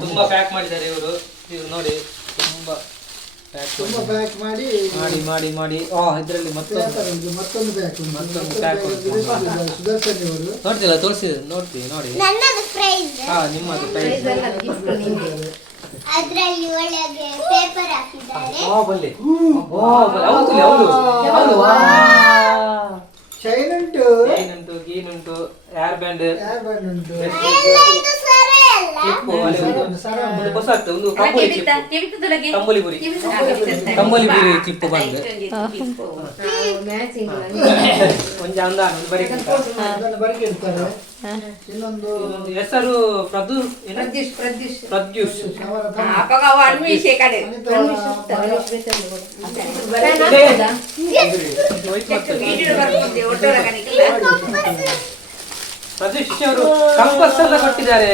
ತುಂಬಾ ಪ್ಯಾಕ್ ಮಾಡಿದ್ದಾರೆ ಇವರು ನೋಡಿ. ತುಂಬಾ ಪ್ಯಾಕ್ ಮಾಡಿ ಇದರಲ್ಲಿ ಮತ್ತೊಂದು ಪ್ಯಾಕ್ ನೋಡ್ತಿಲ್ಲ ತೋರಿಸಿದ್ರು ನೋಡ್ತೀವಿ ನೋಡಿ. ನಿಮ್ಮದು ಪ್ರೈಸ್ ಅದರಲ್ಲಿ ಒಳಗೆ ಪೇಪರ್ ಹಾಕಿದ್ದಾರೆ. ಚೈನ್ ಉಂಟು, ಗೀನ್ ಉಂಟು, ಏರ್ ಬ್ಯಾಂಡ್ ಉಂಟು, ಕಂಬಳಿಪುರಿ ಚಿಪ್ಪು ಬಂದು ಇನ್ನೊಂದು ಹೆಸರು ಪ್ರದ್ಯೂಷ್ ಪ್ರದೇಶ್ ಅವರು ಕಂಪಸ್ ಎಲ್ಲ ಕೊಟ್ಟಿದ್ದಾರೆ.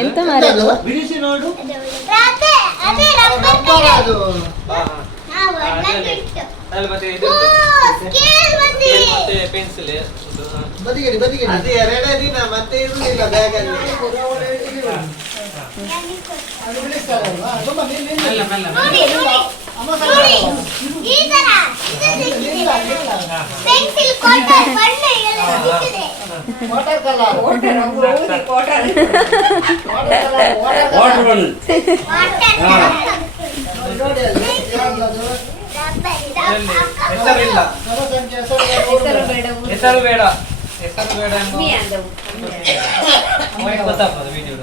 ಎಂತ ಮಾರದು ಬಿಡಿಸಿ ನೋಡು. ಪೆನ್ಸಿಲ್ ಅದು ಎರಡೇ ದಿನ ಮತ್ತೆ ಇರಲಿಲ್ಲ ಬ್ಯಾಗಲ್ಲಿ. ಹೆಸರು ಬೇಡ ಗೊತ್ತಾಗ್ತದೆ ವಿಡಿಯೋ.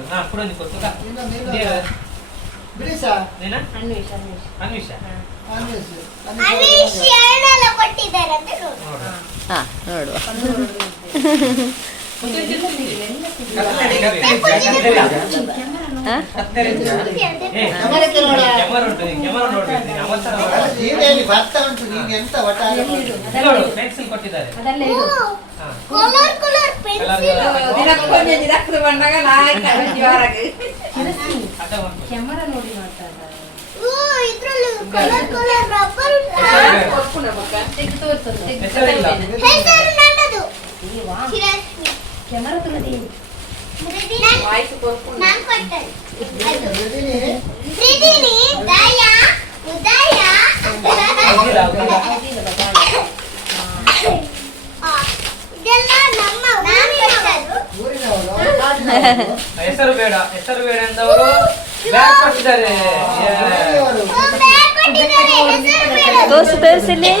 ಹೆಸರು ಬೇಡ ಎಂದವರು ಬ್ಯಾಗ್ ಕೊಟ್ಟಿದ್ದಾರೆ. ತೋರಿಸಲಿ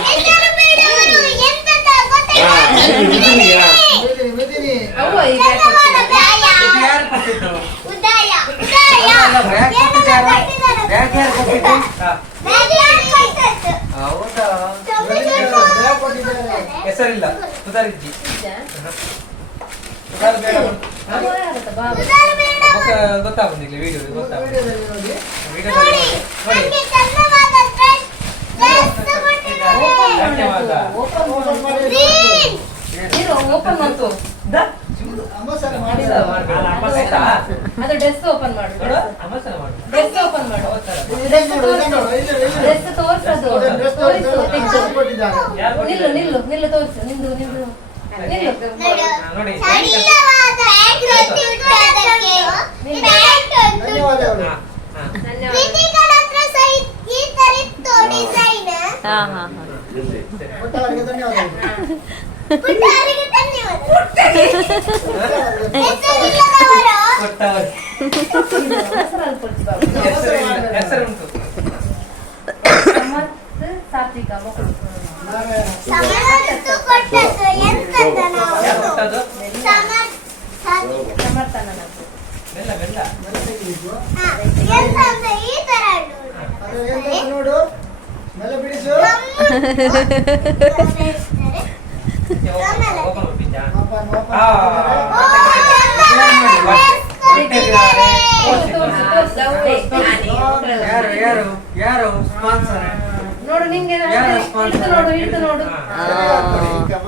ಹೆಸರಿಲ್ಲ ಸುಧಾರಿದ್ದಿ ಗೊತ್ತಾಗುದಿಲ್ಲ ವಿಡಿಯೋ ಓಪನ್ ಮಾಡ್ತು ಅದು ಡ್ರೆಸ್ ಓಪನ್ ಮಾಡು. ಡ್ರೆಸ್ ಓಪನ್ ಮಾಡು. ಡ್ರೆಸ್ ತೋರ್ಸದು ನಿಲ್ಲು ತೋರ್ಸು ನಿಂದು ಸಾತ್ವಿಕ ಮಕ್ಕಳು ಸಮರ್ಥನ ಎಂತ ಅಂದ್ರೆ ಈ ತರ ನೋಡು ಮೇಲೆ ಬಿಡಿಸು ಯಾರು ಸ್ಪಾನ್ಸರ್ ನೋಡು ನಿಂಗೆ ಹಿಡಿದು ನೋಡು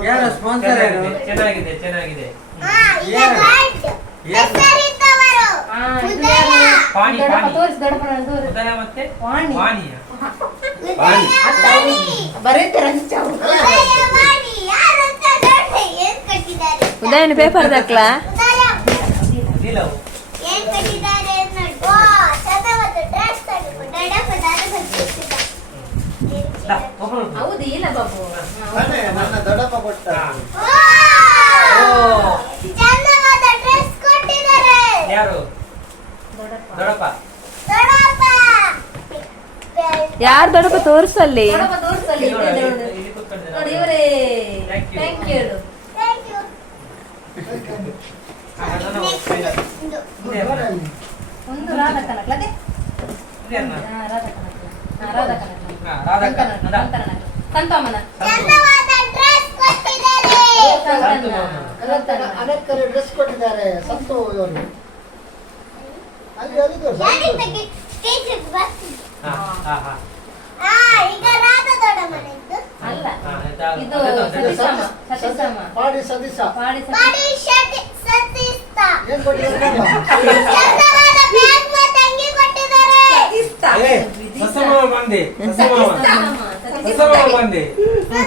ಯಾರು ಸ್ಪಾನ್ಸರ್ ಚೆನ್ನಾಗಿದೆ ಚೆನ್ನಾಗಿದೆ ಪಾಣಿ ಪಾಣಿ ತೋರಿಸಿ ದೊಡ್ಡಪ್ಪನ ತೋರಿಸಿ ಉದಯ ಮತ್ತೆ ವಾಣಿ. ವಾಣಿಯ ಉದಯನ ಪೇಪರ್ ದಕ್ಲಾ ದಿಲವು ಏನ್ ಕಟ್ಟಿದ್ದಾರೆ ನೋಡು ಚೆನ್ನಾಗಿ ಡ್ರೆಸ್ ಹೌದು ಇಲ್ಲ ಬಾಬು ನನ್ನ ದೊಡ್ಡಪ್ಪ ಕೊಟ್ಟ ಚಂದವಾದ ಡ್ರೆಸ್ ಕೊಟ್ಟಿದ್ದಾರೆ ಯಾರು ದೊಡ್ಡಪ್ಪ ಯಾರು ದೊಡ್ಡಪ್ಪ ತೋರ್ಸಲ್ಲಿ ದೊಡ್ಡಪ್ಪ ತೋರಿಸಲ್ಲಿ ಇಲ್ಲಿ ನೋಡಿ ಇವರೇ Thank you. Thank you thank you ಒಂದು ರಾಧಾ ಕನಕ ಅದೇ ರಾಧಾ ಕನಕ ಸಂತಮ್ಮನ ಚಂದವಾದ ಡ್ರೆಸ್ ಕೊಟ್ಟಿದ್ದಾರೆ ಅನೇಕರು ಡ್ರೆಸ್ ಕೊಟ್ಟಿದ್ದಾರೆ ಸಂತು ಇವರು ಅಲ್ಲಿ ಹೋಗಿದ್ದು ಯಾರಿಗೆ ಸ್ಟೇಜ್ ಬರ್ತೀನಿ ಈಗ ರಾಧಾ ದೊಡ್ಡ ಮನೆದ್ದು ಅಲ್ಲ ಇದು ಸತೀಶಮ್ಮ ಪಾಡಿ ಸದೀಶ ಪಾಡಿ ಬಾಡಿ ಶರ್ಟ್ ಸತಿಸ್ತಾ ಏನ್ ಕೊಟ್ಟಿದ್ದಾರೆ ಚಂದವಾದ ಬ್ಯಾಗ್ ಮತ್ತೆ ಅಂಗಿ ಕೊಟ್ಟಿದ್ದಾರೆ ಹೊಸಮಾವ ಬಂದೆ ಹೊಸಮಾವ ಬಂದೆ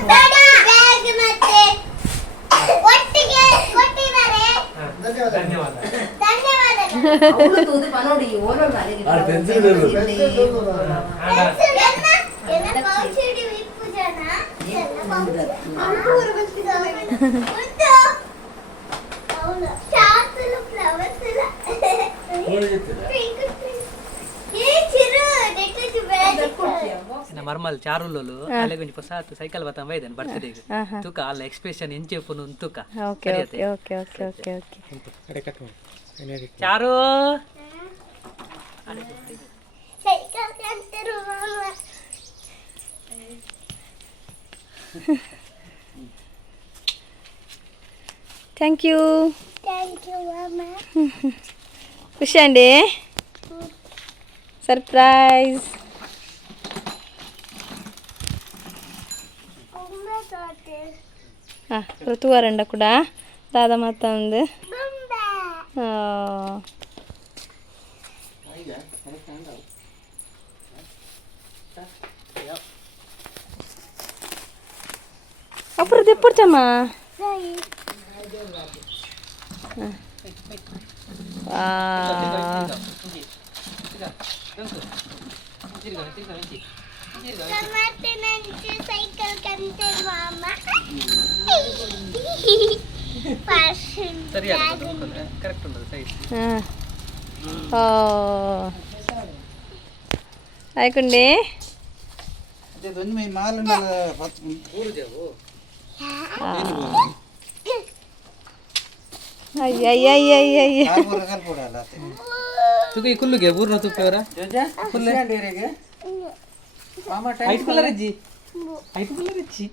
ಬ್ಯಾಗ್ ಮತ್ತೆ ಒಟ್ಟಿಗೆ ಕೊಟ್ಟಿದ್ದಾರೆ ಧನ್ಯವಾದ ಧನ್ಯವಾದ ಧನ್ಯವಾದಗಳು ಅವಳು ತೂದು ನೋಡಿ ಓಡೋಣ ಅಲ್ಲಿಗೆ ಎಲ್ಲ ಪೌಚಿಡಿ ವಿಪ್ಪು ಜನ ಎಲ್ಲ ಪೌಚಿ ಅಲ್ಲೂರು ಬಂದಿದ್ದಾರೆ ಉಂಟು ಅವಳು ಶಾಸ್ತ್ರ ಫ್ಲವರ್ಸ್ ಎಲ್ಲ ಏ ಚಿರು ನೆಟ್ಟು ಬೆಳಗ್ಗೆ ಮರ್ಮಲ್ ಚಾರುಲೋಲು ಅಲೆಗೊಂಜಿ ಪೊಸಾತ್ ಸೈಕಲ್ ಬತ್ತ ಬೈದನ್ ಬರ್ತದೆ ತುಕ ಅಲ್ಲ ಎಕ್ಸ್ಪ್ರೆಷನ್ ಎಂಚೆಪುನು ತುಕ okay okay okay okay okay okay ಚಾರು ಸೈಕಲ್ ಕಂತರು ಮಾಮ ಥ್ಯಾಂಕ್ ಯು ಥ್ಯಾಂಕ್ ಯು ಮಾಮ ಖುಷಿ ಅಂడి ಸರ್ಪ್ರೈಸ್ ಉಮ್ಮೆ ತೋಟೆ ಋತುವಾರಂಡ ಕೂಡ ದಾದ ಮತ್ತೊಂದು ಬೊಂಬೆ ಅಪ್ಪುರದ್ದು ಎಪ್ಪುರ್ಚಮ್ಮ ಸೈ ಮತ್ತೆ ನಂಚು ಸೈಕಲ್ ಕಂತರು ಮಾಮ ಫ್ಯಾಷನ್ ಕರೆಕ್ಟ್ ಉಂಟು ಸೈಜ್ ಆಯ್ಕೊಂಡೆ ಅಯ್ಯಯ್ಯಯ್ಯಯ್ಯ ತುಕ ಈ ಕುಲ್ಲುಗೆ ಪೂರ್ಣ ತುಪ್ಪವರ ಐಟ್ ಕುಲ್ಲರ್ ಅಜ್ಜಿ ಐಟ್ ಕುಲ್ಲರ್ ಅಜ್ಜಿ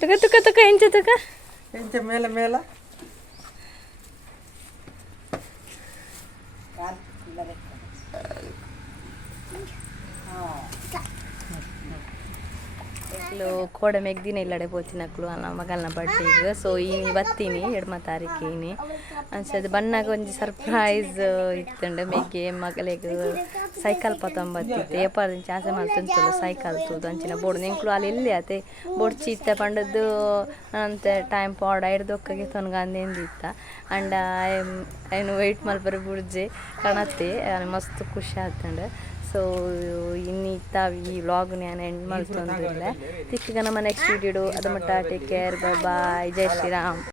ತುಕ ತುಕ ತುಕ ಎಂಚ ತುಕ ಮೇಲೆ ಮೇಲೆ ಕೋಡೆ ಮೆಗ್ದಿನ ಇಲ್ಲಡೆ ಪೋಚಿನಕ್ಲು ಅಲ್ಲ ಮಗಲ್ನ ಬರ್ಡೇಗೆ ಸೊ ಈನಿ ಬತ್ತೀನಿ 2ನೇ ತಾರೀಕು ಈನಿ ಅನ್ಸದು ಬಣ್ಣಾಗ ಒಂಜಿ ಸರ್ಪ್ರೈಸ್ ಇತ್ತಂಡೆ ಮೆಗ್ಗೆ ಮಗಳಿಗೆ ಸೈಕಲ್ ಪತ್ತೊಂಬತ್ತಿತ್ತು ಏಪಾರ್ದಿಂಚ ಆಸೆ ಮಲ್ತುಂತಲ್ಲ ಸೈಕಲ್ ತೂದು ಅಂಚಿನ ಬೋರ್ಡ್ ನಿಂಕ್ಲು ಅಲ್ಲಿ ಎಲ್ಲಿ ಆತೆ ಬೋರ್ಡ್ ಚೀತ್ತ ಪಂಡದ್ದು ಅಂತ ಟೈಮ್ ಪಾಡ್ ಐಡ್ದೊಕ್ಕಗೆ ತೊನ್ಗಂದಿತ್ತ ಅಂಡ ಏನು ವೆಯ್ಟ್ ಮಲ್ಪರೆ ಬುಡ್ಜೆ ಕಾಣತ್ತೆ ಮಸ್ತ್ ಖುಷಿ ಆತಂಡೆ ಸೊ ಇನ್ನಿತ್ತ ಈ ವ್ಲಾಗ್ ನಾನು ಎಂಡ್ ಮಾಡ್ತಂದಿಲ್ಲ ತಿಕ್ಕಿಗ ನಮ್ಮ ನೆಕ್ಸ್ಟ್ ವಿಡಿಯೋ ಅದು ಮಟ್ಟ ಟೇಕ್ ಕೇರ್ ಬಾಯ್ ಜೈ ಶ್ರೀರಾಮ್.